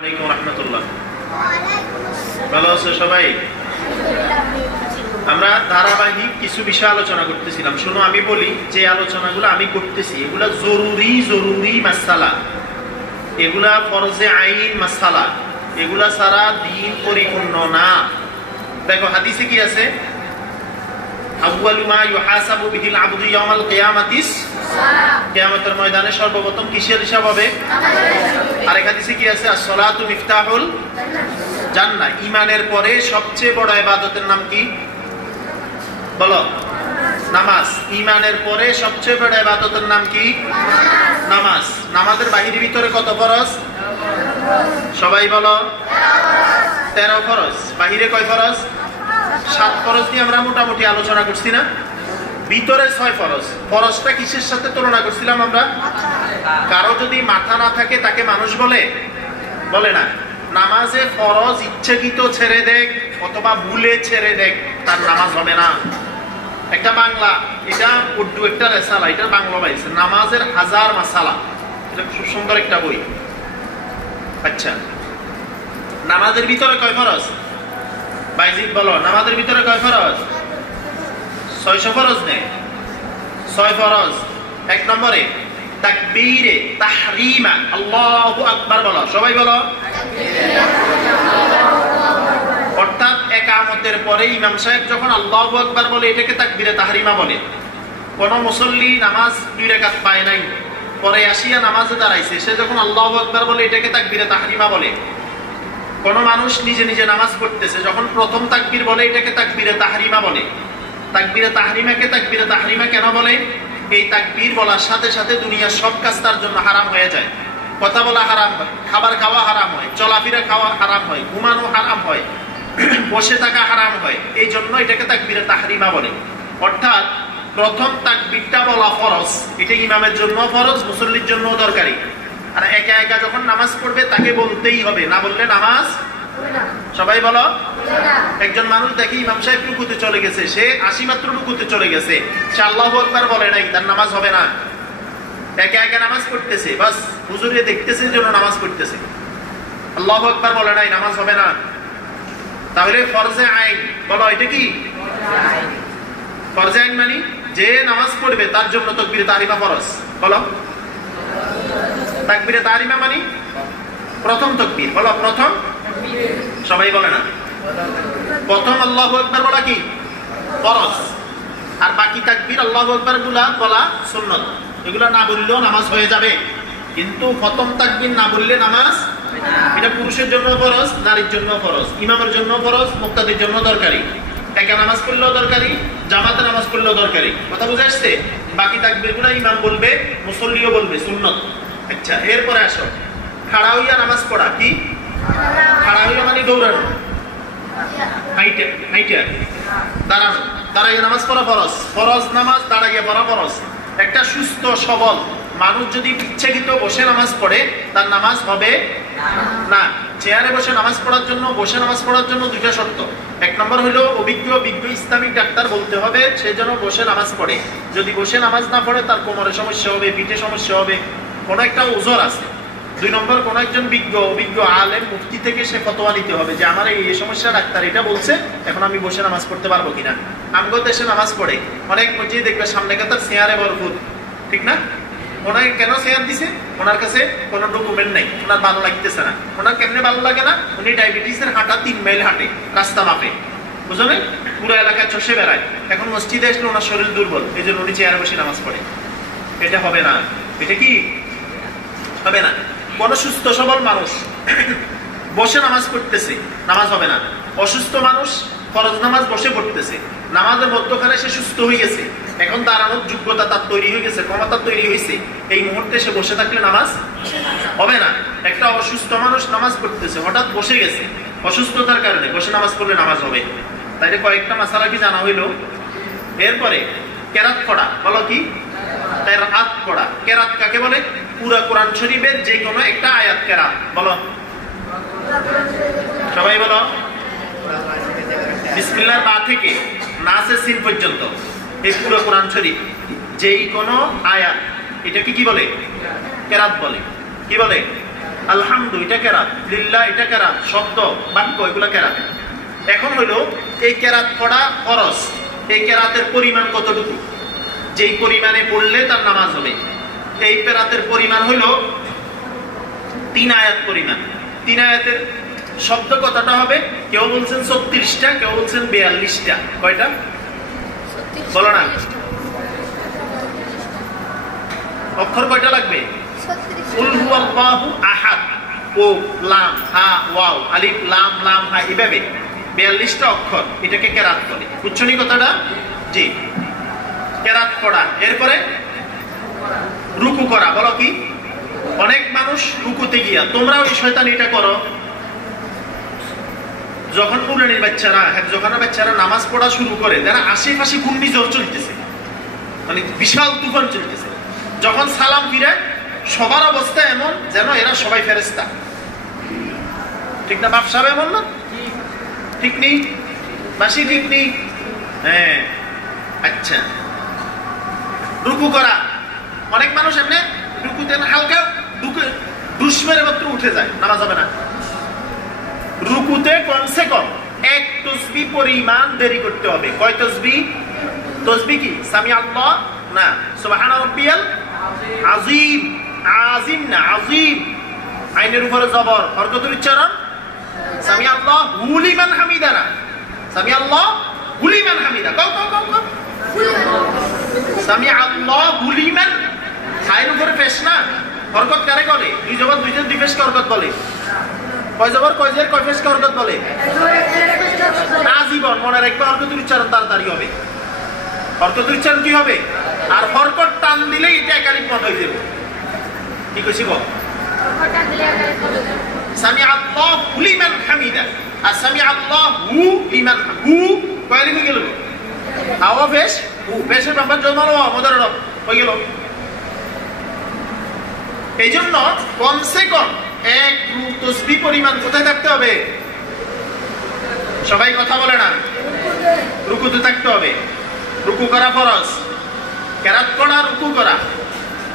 আলাইকুম রাহমাতুল্লাহ। ভালো আছো সবাই? আমরা ধারাবাহিক কিছু বিষয় আলোচনা করতেছিলাম। শোনো, আমি বলি যে আলোচনাগুলো আমি করতেছি এগুলা জরুরি মাসালা, এগুলা ফরজে আইন মাসালা, এগুলা সারা দিন পরিপূর্ণ না। দেখো হাদিসে কি আছে? আউয়ালু মা ইউহাসাবু বিহিল আবদু ইয়াউমাল কিয়ামাতিস, কিয়ামতের ময়দানে সর্বপ্রথম কিসের হিসাব হবে? আরেক হাদিসে কি আছে? as-সালাতু মিফতাহুল জান্নাহ। ঈমানের পরে সবচেয়ে বড় ইবাদতের নাম কি? বলো। নামাজ। ঈমানের পরে সবচেয়ে বড় ইবাদতের নাম কি? নামাজ। নামাজের বাহিরে ভিতরে কত ফরজ? সবাই বলো। 13 ফরজ। বাহিরে কয় ফরজ? 7 ফরজ নিয়ে আমরা মোটামুটি আলোচনা করছি না? ভিতরে 6 ফরজ। ফরজটা কিসের সাথে তুলনা করছিলাম আমরা? কারো যদি মাথা না থাকে তাকে মানুষ বলে? বলে না। নামাজে ফরজ ইচ্ছাকৃত ছেড়ে দেখ অথবা ভুলে ছেড়ে দেখ, তার নামাজ হবে না। একটা বাংলা, এটা উর্দু একটা রেসালা, এটা বাংলা পাইছে নামাজের হাজার মাসালা, এটা খুব সুন্দর একটা বই। আচ্ছা, নামাজের ভিতরে কয় ফরজ? বাইজিদ বলো, নামাজের ভিতরে কয় ফরজ? 600 ফরজ নেই, 6 ফরজ। 1 নম্বরে তাকবীরে তাহরিমা, আল্লাহু আকবার বলো, সবাই বলো। অর্থাৎ ইকামতের পরে ইমাম সাহেব যখন আল্লাহু আকবার বলে এটাকে তাকবীরে তাহরিমা বলে। কোন মুসল্লি নামাজ 2 রাকাত পায় নাই, পরে আসিয়া নামাজে দাঁড়াইছে, সে যখন আল্লাহু আকবার বলে এটাকে তাকবীরে তাহরিমা বলে। কোন মানুষ নিজে নিজে নামাজ পড়তেছে, যখন প্রথম তাকবীর বলে এটাকে তাকবীরে তাহরিমা বলে। তাকবীরে তাহরিমাকে তাকবীরে তাহরিমা কেন বলে? এই তাকবীর বলার সাথে সাথে দুনিয়ার সব কাজ তার জন্য হারাম হয়ে যায়। কথা বলা হারাম হয়, খাবার খাওয়া হারাম হয়, চলাফেরা খাওয়া হারাম হয়, ঘুমানো হারাম হয়, বসে থাকা হারাম হয়। এই জন্য এটাকে তাকবীরে তাহরিমা বলে। অর্থাৎ প্রথম তাকবীরটা বলা ফরজ, এটা ইমামের জন্য ফরজ, মুসল্লির জন্য দরকারি। আর একা একা যখন নামাজ পড়বে তাকে বলতেই হবে, না বললে নামাজ। সবাই বলো। একজন মানুষ দেখি ইমাম সাহেব রুকুতে চলে গেছে, সে 80 মাত্র রুকুতে চলে গেছে, সে আল্লাহু আকবার বলে নাই, তার নামাজ হবে না। একা একা নামাজ পড়তেছে, বাস হুজুরে দেখতেছে জন্য নামাজ পড়তেছে, আল্লাহু আকবার বলে নাই, নামাজ হবে না। তাহলে ফরজে আইন বলো, এটা কি? ফরজে আইন মানে যে নামাজ পড়বে তার জন্য তাকবীরে তাহরিমা ফরজ। বলো। তাকবীরে তাহরিমা মানে প্রথম তাকবীর। বলো প্রথম। সবাই বলে না। প্রথম আল্লাহু আকবার বলা কি? ফরজ। আর বাকি তাকবীর আল্লাহু আকবার বলা সুন্নাত। এগুলা না বললেও নামাজ হয়ে যাবে, কিন্তু প্রথম তাকবীর না বললে নামাজ। এটা পুরুষের জন্য ফরজ, নারীর জন্য ফরজ, ইমামের জন্য ফরজ, মুক্তাদির জন্য দরকারি, একা নামাজ পড়লেও দরকারি, জামাতে নামাজ পড়লেও দরকারি। কথা বুঝে আসছে? বাকি তাকবীরগুলো ইমাম বলবে, মুসল্লিও বলবে, সুন্নাত। আচ্ছা, এরপরে আসো খাড়া হইয়া নামাজ পড়া। কি খাড়া হইয়া মানে? দৌড়ানো, হাইটা, দাঁড়ানো। দাঁড়াইয়া নামাজ পড়া ফরজ। ফরজ নামাজ দাঁড়াইয়া পড়া ফরজ। একটা সুস্থ সবল মানুষ যদি ইচ্ছাকৃত বসে নামাজ পড়ে তার নামাজ হবে না। চেয়ারে বসে নামাজ পড়ার জন্য, বসে নামাজ পড়ার জন্য 2টা শর্ত। 1 নম্বর হলো বিজ্ঞ ইসলামিক ডাক্তার বলতে হবে সে যেন বসে নামাজ পড়ে। যদি বসে নামাজ না পড়ে তার কোমরে সমস্যা হবে, পিঠে সমস্যা হবে, কোনো একটা ওজর আছে। 2 নম্বর, কোন একজন অভিজ্ঞ আলেম মুফতি থেকে সে ফতোয়া নিতে হবে যে আমার এই সমস্যা, ডাক্তার এটা বলছে, এখন আমি বসে নামাজ পড়তে পারবো কিনা। আমগো দেশে নামাজ পড়ে অনেক মসজিদে দেখবে সামনে কাতার চেয়ারে ভরপুর, ঠিক না? ওনাকে কেন চেয়ার দিছে? ওনার কাছে কোনো ডকুমেন্ট নেই, ওনার ভালো লাগতেছে না। ওনার কেমনে ভালো লাগে না? উনি ডায়াবেটিসের হাঁটা 3 মাইল হাঁটে, রাস্তা মাপে, বুঝো না? পুরো এলাকায় চষে বেড়ায়। এখন মসজিদে আসলে ওনার শরীর দুর্বল, এই জন্য উনি চেয়ারে বসে নামাজ পড়ে। এটা হবে না। এটা কি হবে না? কোন সুস্থ সবল মানুষ বসে নামাজ পড়তেছে, নামাজ হবে না। অসুস্থ মানুষ ফরজ নামাজ বসে পড়তেছে, নামাজের মধ্যখানে সে সুস্থ হয়ে গেছে, এখন দাঁড়ানোর যোগ্যতা তার তৈরি হয়ে গেছে, ক্ষমতা তৈরি হয়েছে, এই মুহূর্তে সে বসে থাকলে নামাজ হবে না। একটা অসুস্থ মানুষ নামাজ পড়তেছে, হঠাৎ বসে গেছে, অসুস্থতার কারণে বসে নামাজ পড়লে নামাজ হবে। তাইলে কয়েকটা মাসালা কি জানা হইলো। এরপরে কেরাত পড়া। বলো কি? কেরাত পড়া। কেরাত কাকে বলে? পুরা কোরআন শরীফের যে কোনো একটা আয়াত কেরাত। বলো সবাই বলো। বিসমিল্লাহর বা থেকে নাসের সিন পর্যন্ত এই পুরো কোরআন শরীফ যেই কোনো আয়াত, এটাকে কি বলে? কেরাত বলে। কি বলে? আলহামদু এটা কেরাত, লিল্লাহ এটা কেরাত, শব্দ বাক্য এগুলো কেরাত। এখন হলো এই কেরাত পড়া ফরজ, এই কেরাতের পরিমাণ কতটুকু, যেই পরিমাণে পড়লে তার নামাজ হবে। এই কেরাতের পরিমাণ হলো 3 আয়াত পরিমাণ। 3 আয়াতের শব্দ কতটা হবে? কেউ বলছেন 36টা, কেউ বলছেন 42টা। কয়টা বলো না? অক্ষর কয়টা লাগবে? কুল হুয়াল্লাহু আহাদ, ও লাম হা ওয়াও আলিফ লাম লাম হা, এভাবে 42টা অক্ষর। এটাকে কেরাত বলে। বুঝছো নি কথাটা? জি, কেরাত পড়া। এরপরে রুকু করা। বলো কি? অনেক মানুষ রুকুতে গিয়া, তোমরা ওই শয়তানিটা করো, যখন পুরানির বাচ্চারা হেফজখানার বাচ্চারা নামাজ পড়া শুরু করে, যারা আশেপাশে ঘূর্ণিঝড় চলতেছে, মানে বিশাল তুফান চলতেছে, যখন সালাম ফিরে সবার অবস্থা এমন যেন এরা সবাই ফেরেশতা। ঠিক না বাপ সাহেব? এমন না? ঠিক নেই? বাসি ঠিক নেই? হ্যাঁ, আচ্ছা। রুকু করা, অনেক মানুষ এমনি রুকুতে হালকা দুশ্মের মাত্র উঠে যায়, নামাজ হবে না। রুকুতে কমসে কম 1 তাসবিহ পরিমাণ দেরি করতে হবে। কয় তাসবিহ? তাসবিহ কি? সামি আল্লাহ না, সুবহান রাব্বিয়াল আযীম। আযীম না, আযীম। আইনের উপরে জবর, হরকতের উচ্চারণ সামি আল্লাহ লিমান হামিদা না, সামি আল্লাহ লিমান হামিদা। কও কও কও কও, সামি আল্লাহ লিমান। আইনের উপরে পেশ না, হরকত কারে করে? দুই জবর দুই জের দুই পেশ হরকত বলে। কয় জবর কয় জের কয় পেশ হরকত বলে? আজীবন মনে রাখবে, হরকতের উচ্চারণ তাড়াতাড়ি হবে। হরকতের উচ্চারণ কি হবে? আর হরকত টান দিলে এটা একালিক মত হয়ে যাবে। কি কইছি বল? সামি আল্লাহ লিমান হামিদা আর সামি আল্লাহ লিমান, হু কয় লিখে গেল? আওয়া পেশ, হু পেশের নাম্বার জমানো আমাদের হয়ে গেল। এই জন্য কমসে কম 1 তাসবিহ পরিমাণ কোথায় থাকতে হবে? সবাই কথা বলে না, রুকুতে থাকতে হবে। রুকু করা ফরজ, কেরাত পড়া, রুকু করা।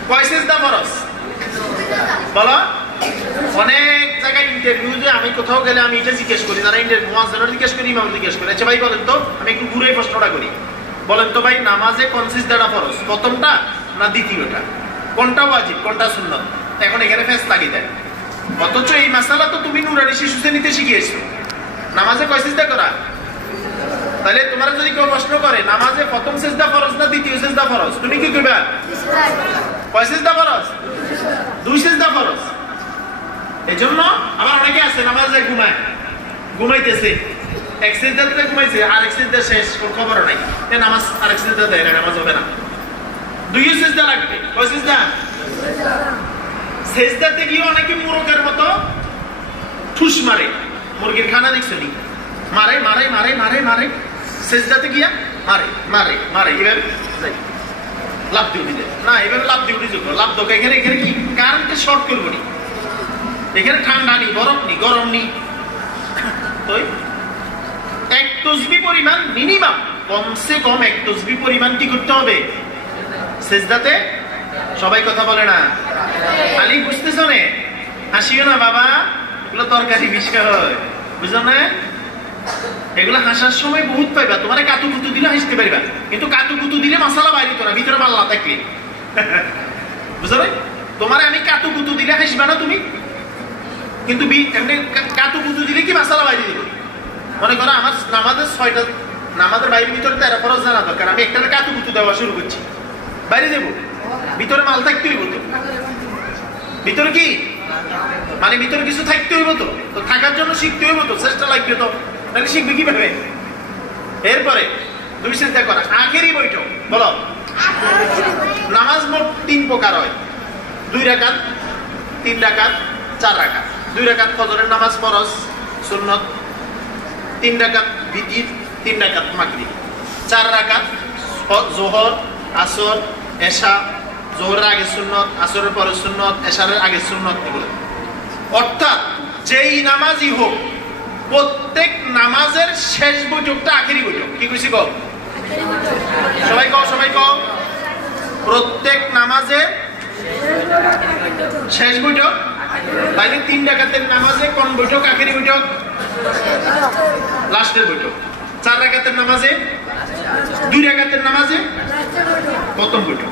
কয় সিজদা ফরজ? বলো। অনেক জায়গায় ইন্টারভিউতে আমি কোথাও গেলে আমি এটা জিজ্ঞেস করি, যারা ইন্টারভিউ মুয়াজ্জিনরা জিজ্ঞেস করি, ইমাম জিজ্ঞেস করি, আচ্ছা ভাই বলেন তো, আমি একটু ঘুরে প্রশ্নটা করি, বলেন তো ভাই নামাজে কোন সিজদাটা ফরজ, প্রথমটা না দ্বিতীয়টা, কোনটা ওয়াজিব কোনটা সুন্নাত? এখন এখানে ফেস লাগিয়ে দেয়। অথচ এই মাসালা তো তুমি নুরানি শিশু শ্রেণীতে শিখিয়েছো। নামাজে কয় সিজদা করা? তাহলে তোমার যদি কেউ প্রশ্ন করে নামাজে প্রথম সিজদা ফরজ না দ্বিতীয় সিজদা ফরজ, তুমি কি কইবা? কয় সিজদা ফরজ? 2 সিজদা ফরজ। এজন্য আবার অনেকে আছে নামাজে ঘুমায়, ঘুমাইতেছে, এক সিজদাতে ঘুমাইছে আর এক সিজদা শেষ, ওর খবর নাই, এ নামাজ আর এক সিজদা দেয় না, নামাজ হবে না। 2 সিজদা লাগবে। কয় সিজদা? সিজদাতে গিয়ে অনেকে মুরগের মতো ঠুস মারে, মুরগির খানা দেখছো নি? মারে মারে মারে মারে মারে, সিজদাতে গিয়া মারে মারে মারে, এভাবে লাভ দিয়ে উঠে না, এভাবে লাভ দিয়ে উঠে যাবো। লাভ দোকে এখানে, এখানে কি কারেন্টে শর্ট করবো নি, এখানে ঠান্ডা নি, বরফ নি, গরম নি। তো 1 তাসবিহ পরিমাণ মিনিমাম, কমসে কম 1 তাসবিহ পরিমাণ কি করতে হবে সিজদাতে? সবাই কথা বলে না, খালি বুঝতেছ না, হাসিও না বাবা, এগুলো তরকারি বিষয়, বুঝো না? এগুলো হাসার সময় বহুত পাইবা, তোমার কাতু কুতু দিলে হাসতে পারবা, কিন্তু কাতু কুতু দিলে মশলা বাইরে তোরা, ভিতরে মাল্লা থাকলে, বুঝো ভাই? তোমার আমি কাতু কুতু দিলে হাসবা না তুমি, কিন্তু এমনি কাতু কুতু দিলে কি মশলা বাইরে দিব? মনে করো আমার নামাজের 6টা, নামাজের বাইরের ভিতরে 13 ফরজ জানা দরকার, আমি একটা কাতু কুতু দেওয়া শুরু করছি, বাইরে দেবো, ভিতরে মাল থাকতে হইব তো, ভিতরে কি মানে ভিতরে কিছু থাকতে হইব তো, তো থাকার জন্য শিখতে হইব তো, চেষ্টা লাগবে তো, তাহলে শিখবে কিভাবে? এরপরে 2 সিজদা করা, আখেরি বৈঠক। বলো, নামাজ মোট 3 প্রকার হয়, 2 রাকাত, 3 রাকাত, 4 রাকাত। 2 রাকাত ফজরের নামাজ ফরজ সুন্নত, 3 রাকাত ভিতর, 3 রাকাত মাগরিব, 4 রাকাত যোহর, আসর, এশা। যোহরের আগে সুন্নত, আসরের পরে সুন্নত, এশারের আগে সুন্নত। এগুলো অর্থাৎ যেই নামাজই হোক, প্রত্যেক নামাজের শেষ বৈঠকটা আখেরি বৈঠক। কি কইছি গো? সবাই কও, সবাই কও। প্রত্যেক নামাজের শেষ বৈঠক তাইলে 3 রাকাতের নামাজে কোন বৈঠক? আখেরি বৈঠক, লাস্টের বৈঠক। 4 রাকাতের নামাজে, 2 রাকাতের নামাজে প্রথম বৈঠক।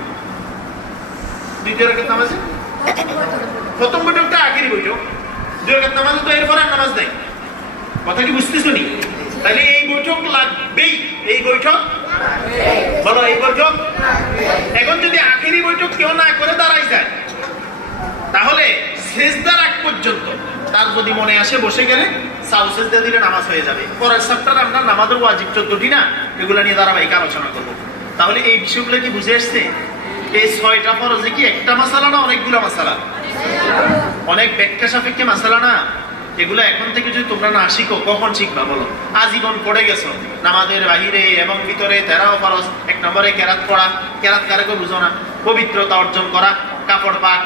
2 রাকাত নামাজে প্রথম বৈঠকটা আখেরি বৈঠক। 2 রাকাত নামাজে তো এরপর আর নামাজ নাই। কথা কি বুঝতেছো নি? তাহলে এই বৈঠক লাগবেই। এই বৈঠক বলো, এই বৈঠক। এখন যদি আখেরি বৈঠক কেউ না করে দাঁড়াই যায়, তাহলে সেজদার আগ পর্যন্ত তার যদি মনে আসে বসে গেলে সাউ সেজদা দিলে নামাজ হয়ে যাবে। পরের সপ্তাহে আমরা নামাজের ওয়াজিব 14টি না, এগুলো নিয়ে ধারাবাহিক আলোচনা করব। তাহলে এই বিষয়গুলো কি বুঝে আসছে? এই 6টা ফরজে কি একটা মাসালা না অনেকগুলো মাসালা? অনেক ব্যাখ্যা সাপেক্ষে মাসালা না। এগুলো এখন থেকে যদি তোমরা না শিখো, কখন শিখবা বলো? আজীবন পড়ে গেছো নামাজের বাহিরে এবং ভিতরে 13 ফরজ। 1 নম্বরে কেরাত পড়া, কেরাত কারে বুঝো না, পবিত্রতা অর্জন করা, কাপড় পাক,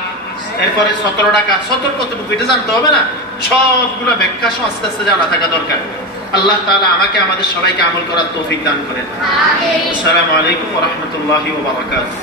এরপরে 17 টাকা, 17 কতটুকু এটা জানতে হবে না? সবগুলো ব্যাখ্যা আস্তে আস্তে জানা থাকা দরকার। আল্লাহ তাআলা আমাকে আমাদের সবাইকে আমল করার তৌফিক দান করেন। আসসালামু আলাইকুম ওয়া রাহমাতুল্লাহি ওয়া বারাকাতুহু।